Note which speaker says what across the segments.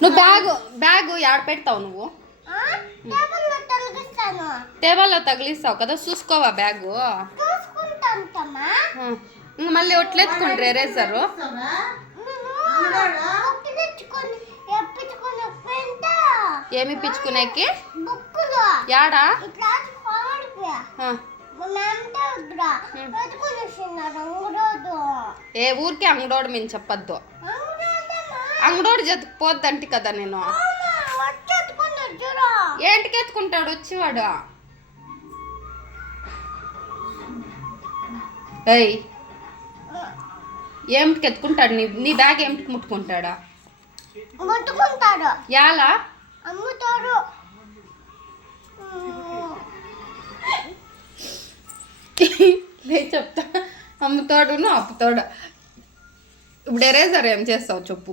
Speaker 1: నువ్వు bag bag యాడ పెడతావు నువ్వు?
Speaker 2: టేబుల్లో
Speaker 1: తగిలిస్తావు కదా చూసుకోవా బ్యాగు? ఇంక మళ్ళీ ఒట్లెత్తుకుంటారు
Speaker 2: పెంట
Speaker 1: ఏమి పిచ్చుకునేకి యాడా? ఏ ఊరికి అంగడోడు మేము చెప్పొద్దు. అంగడోడు జతకు పోద్దంటి కదా నేను. ఏంటికి ఎత్తుకుంటాడు? వచ్చేవాడు? ఏయ్ ఏమిటికి ఎత్తుకుంటాడు? నీ నీ బ్యాగ్ ఏమిటికి ముట్టుకుంటాడా?
Speaker 2: ముట్టుకుంటారు
Speaker 1: యాలా?
Speaker 2: అమ్ముతారు
Speaker 1: లే చెప్తా. అమ్ముతాడును అప్పుతాడు ఇప్పుడు ఎరేజర్ ఏం చేస్తావు చెప్పు.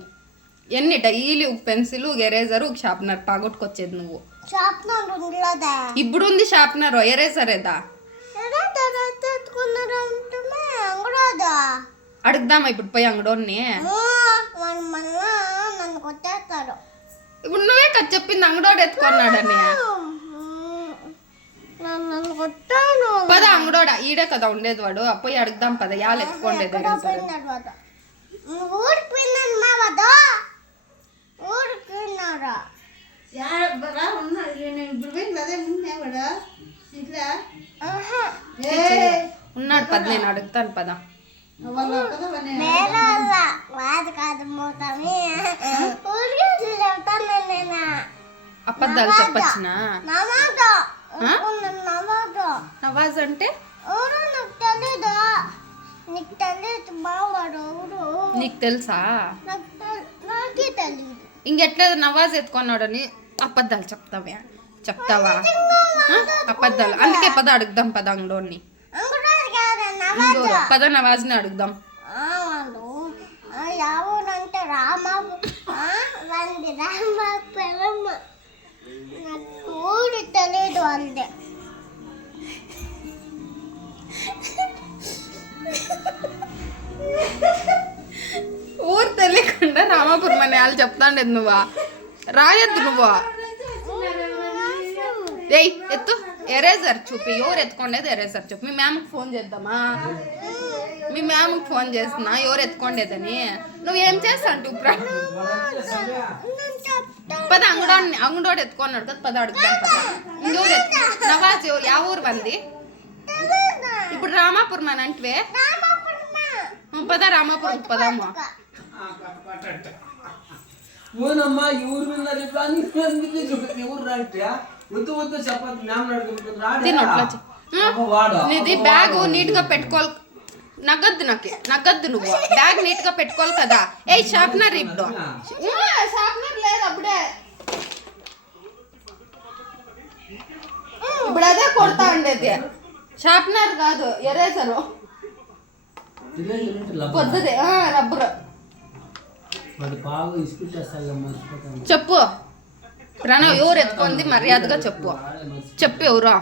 Speaker 1: ఒక పెన్సిల్ ఎరేజర్ ఒక షార్ప్నర్ పాగొట్టుకొచ్చేది నువ్వు.
Speaker 2: షాప్ నుండి ఉండలేదా?
Speaker 1: ఇప్పుడు ఉంది షార్ప్నర్ ఎరేజర్ ఏదా అడుగుదామా ఇప్పుడు పోయి అంగడోని
Speaker 2: నన్ను కొట్టేస్తారు
Speaker 1: ఇప్పుడు నువ్వే కదా చెప్పింది అంగడోడు ఎత్తుకున్నాడని.
Speaker 2: నన్ను కొట్టాను.
Speaker 1: పద అంగడోడ ఈడే కదా ఉండేది వాడు. పోయి అడుగుదాం పద యాలు ఎత్తుకోండేది
Speaker 2: ఎక్కడో
Speaker 1: ఎరేజర్
Speaker 2: పోయినాడు వాడు. ఊరికి పోయినాడు మా వాడు ఊరికి పోయినాడు
Speaker 3: రా ఉన్నా నేను ఇప్పుడు పోయింది అదే ఉన్నావాడా ఇంట్లో
Speaker 2: ఆహా.
Speaker 1: ఉన్నాడు పద నేను అడుగుతాను పద
Speaker 3: వాళ్ళ కదా వాడిని
Speaker 2: వేరే వాళ్ళ. వాడు కాదు మూతమి ఊరికి చెప్తాను నేను?
Speaker 1: అబద్ధాలు చెప్పొచ్చునా? నవాజ్. అంటే?
Speaker 2: నాకు
Speaker 1: తెలుసా? ఇంకెట్లేదు నవాజ్ ఎత్తుకున్నాడని అబద్ధాలు చెప్తావా? చెప్తావా? అబద్ధాలు. అందుకే పద అడుగుదాం పద అంగడోని
Speaker 2: నవాడు
Speaker 1: పద నవాజ్ని అడుగుదాం.
Speaker 2: ఎవరంటే రామాబు రామాబు పెరమ్మ నాకు తెలియదు
Speaker 1: ఊరు తెలియకుండా రామాపురం అని వాళ్ళు చెప్తాండేది నువ్వా? రాయొద్దు నువ్వు? ఏయ్ ఎత్తు. ఎరేజర్ చూపి ఎవరు ఎత్తుకోండేది ఎరేజర్ చూపి. మీ మ్యామ్కి ఫోన్ చేద్దామా? మీ మ్యామ్కి ఫోన్ చేస్తున్నా ఎవరు ఎత్తుకోండేదని. నువ్వేం చేస్తా అంటూ ఇప్పుడు? పద అంగడోని అంగడోడు ఎత్తుకున్నాడు కదా పద అడుగుతాను పద. ఇంకెవరు నవాజ్ యా ఊరు వంది? ఇప్పుడు రామాపురం అని అంటే పద రామాపురం పదమ్మా
Speaker 4: ఓనమ్మా ఊరు ఇప్పుడు రాంటే. వద్దు వద్దు చెప్పదు మ్యామ్ అడుగుతుంది
Speaker 1: నీది
Speaker 4: అబ్బో
Speaker 1: బ్యాగ్. నీట్గా పెట్టుకోవాలి. నగద్దు నాకు నగద్దు నువ్వు. బ్యాగ్ నీట్గా పెట్టుకోవాలి కదా. ఏ షార్ప్నర్ ఇప్పుడు షార్ప్నర్ లేదు అప్పుడే. ఇప్పుడు అదే కొడతా ఉండేది. షార్ప్నర్ కాదు ఎరేజరు? పొద్దుదే రబ్బరు. చెప్పు. ప్రణవ్ ఎవరు ఎత్తుకుంది? మర్యాదగా చెప్పు. చెప్పు ఎవరో?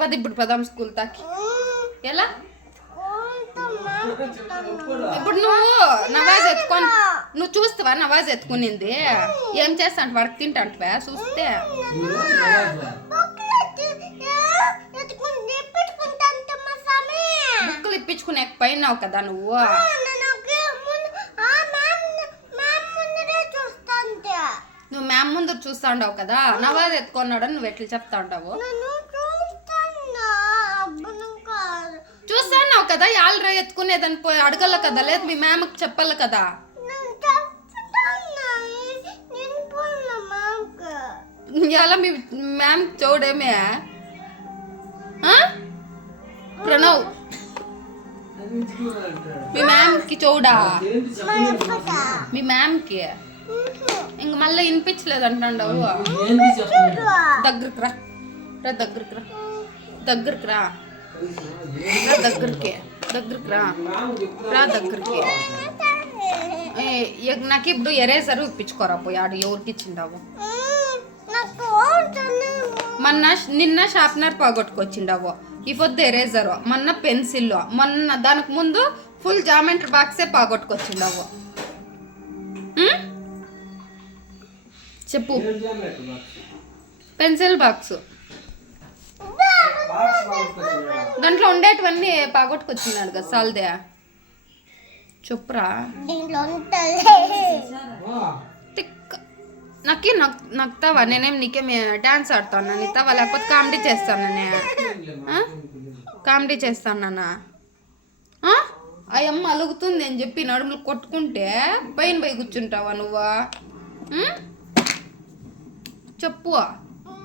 Speaker 1: పద ఇప్పుడు పదాం స్కూల్ తాకి. ఎలా? ఇప్పుడు నువ్వు నవాజ్ ఎత్తుకొని నువ్వు చూస్తావా నవాజ్ ఎత్తుకునింది? ఏం చేస్తా వర్క్ తింటాంటివా? చూస్తే. బుక్కులు ఇప్పించుకునే పోయినావు కదా నువ్వు నువ్వు మ్యామ్ ముందు చూస్తా ఉండవు కదా? నవాజ్ ఎత్తుకున్నాడని నువ్వు ఎట్లా చెప్తా ఉంటావు చూస్తా ఉన్నావు కదా. యాలరా ఎత్తుకునేదని పోయి అడగల కదా? లేదు మీ మ్యామ్కి చెప్పాలి కదా? ఇలా మీ మ్యామ్ చూడేమే? ప్రణవ్. మీ మ్యామ్కి చూడా? మీ మ్యామ్కి? ఇంక మళ్ళీ వినిపించలేదు అంటాండవు దగ్గరికి రా. రా దగ్గరికి రా. దగ్గరికి రా. రా దగ్గరికి. దగ్గరికి రా. రా దగ్గరికి. నాకు ఇప్పుడు ఎరేజర్ ఇప్పించుకోరా పోయి ఆడు ఎవరికి ఇచ్చిండావు మొన్న నిన్న షార్ప్నర్ పోగొట్టుకొచ్చిండావు ఈ పొద్దు ఎరేజర్ మొన్న పెన్సిల్ మొన్న దానికి ముందు ఫుల్ జామెంట్రీ బాక్సే పోగొట్టుకొచ్చిండావు? చెప్పు? Pencil box. దాంట్లో ఉండేటివన్నీ పాగొట్టుకొచ్చినాడు కదా సాల్దే. చెప్పురా. తిక్క నాకే నక్ నక్తావా? నేనేం నీకేం డాన్స్ ఆడుతాను? ఇస్తావా లేకపోతే కామెడీ చేస్తాను కామెడీ చేస్తానా ఆ? అమ్మ అలుగుతుంది అని చెప్పి నడుములు కొట్టుకుంటే పైన పోయి కూర్చుంటావా నువ్వా? చెప్పు.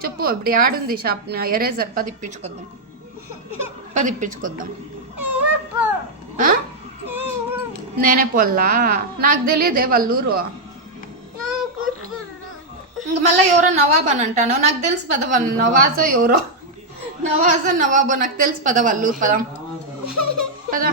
Speaker 1: చెప్పు ఇప్పుడు ఆడుంది షాప్? ఎరేజర్. పది ఇప్పించుకొద్దాం పది ఇప్పించుకొద్దాం నేనే పోల్లా? నాకు తెలియదే వాళ్ళూరు. ఇంక మళ్ళీ ఎవరో నవాబ్ అని అంటాను. నాకు తెలుసు పద వాళ్ళు నవాజో ఎవరో. నవాజో నవాబో నాకు తెలుసు పద వాళ్ళు పదం. పద.